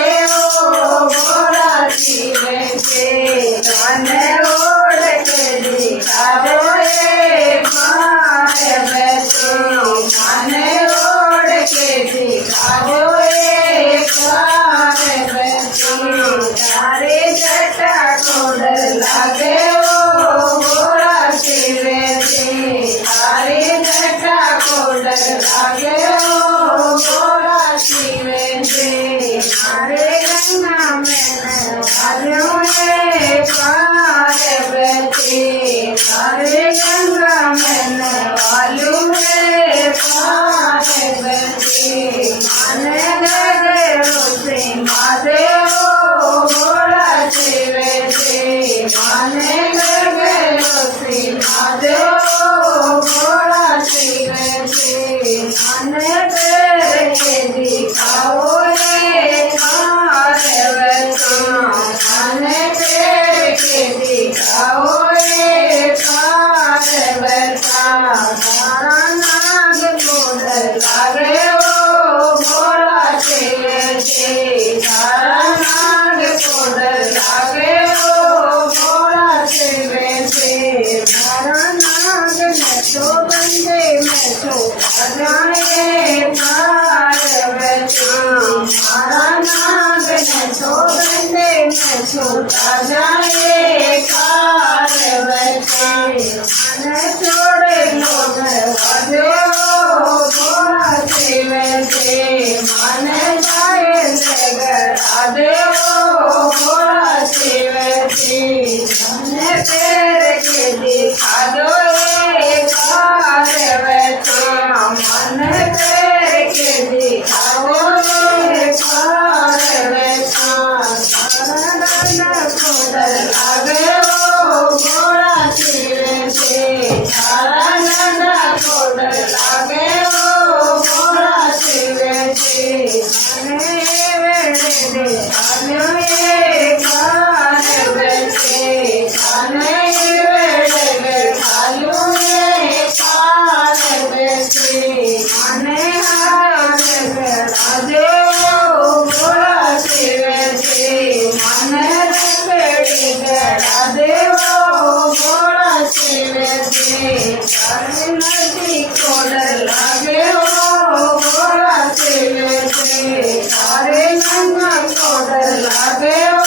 ओ भोला शिवे से मन ओढ़ के दिखाओ रे मारे बसे मन ओढ़ के दिखाओ रे मारे बसे तारे जटा को डर लागे ओ भोला शिवे से तारे जटा को डर लागे ओ भोला शिवे से हरे गंगा में वालों रे पार्वती हरे गंगा में वालों रे पार्वती मन गए उसे महादेव भोला शिवे से मन गए उसे महादेव भोला शिवे से मन करके दिखाओ रे पार्वती मन करके दिखाओ रे पार्वता तारा नाग को डर लागे ओ भोला शिवे से तारा नाग को डर लागे ओ भोला शिवे से तारा नाग में तो बंदे में तो जाए पार्वती तारा नाग में तो बंदे में छोटा जाए पार्वती मन छोड़े लोग वादो भोला शिवे से मन जाए लगड़ा दे भोला शिवे से मन पैर के दिखा दो रे पार्वती मन पैर के दिखाओ रे पार्वती को डर लागे ओ भोला शिवे से तारा नंदा को डर लागे ओ भोला शिवे से मने वेड़े दे आलो ये पार्वती मने वेड़े दे आलो ये पार्वती मने हाथ गड़ा दे ओ भोला शिवे से मन गड़ा दे ओ भोला शिवे से तारे नदी को डर लागे ओ भोला शिवे से तारे नंगा को डर लागे ओ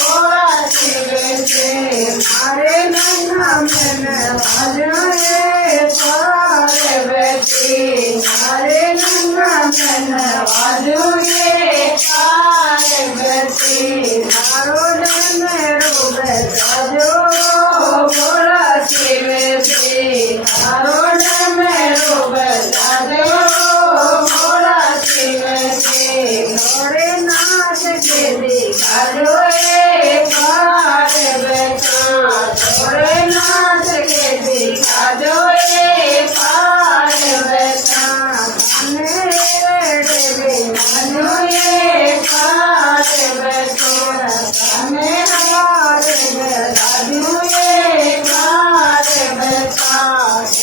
भोला शिवे से मारे नंगा में वालों रे पार्वती मारे नंगा में वालों रे पार्वती मारो मेरो बजाजो भोला शिवे से मारो मेरो बजाजो भोला शिवे से मोरे नाच के दिखाजो रे पार्वती मोरे नाच के दिखाजो रे पार्वती मेरे मनो ये पार्वती हमें हमारे राजू ये पार्वती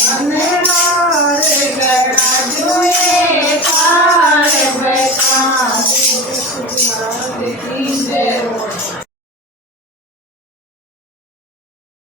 हमें हमारे राजू ये पार्वती